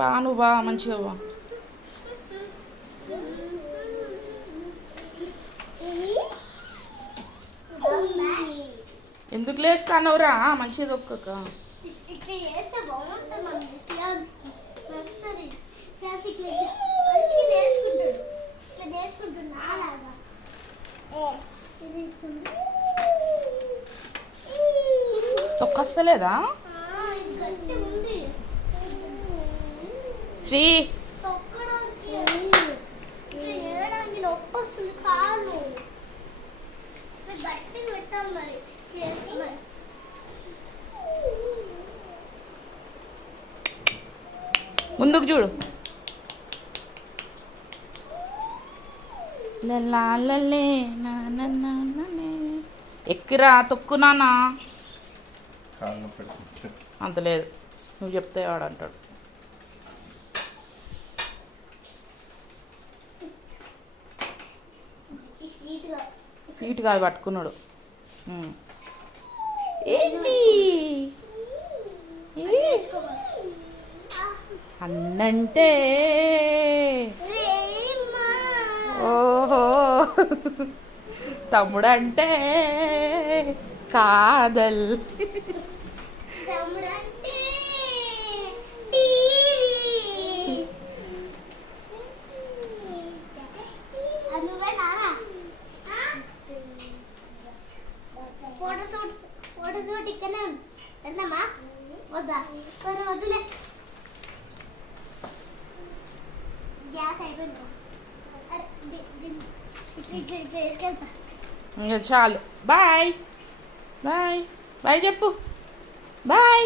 పాను బా మంచిగా బా. ఎందుకు లేస్తానవరా మంచిగా దొక్కక. తొక్కస్తలేదా శ్రీ? ముందుకు చూడు. లల్లాలలే నానన్నే. ఎక్కిరా తొక్కునానా. అంత లేదు, నువ్వు చెప్తే వాడు అంటాడు. సీట్ కాదు పట్టుకున్నాడు. అన్నంటే ఓహో, తమ్ముడంటే కాదల్. ఫోటోషూట్ ఇక్కడనే వెళ్దామా వద్దా? సరే వద్దులే, గ్యాస్ అయిపోయింది. ఇంకా చాలు. బాయ్ బాయ్ బాయ్ చెప్పు. బాయ్.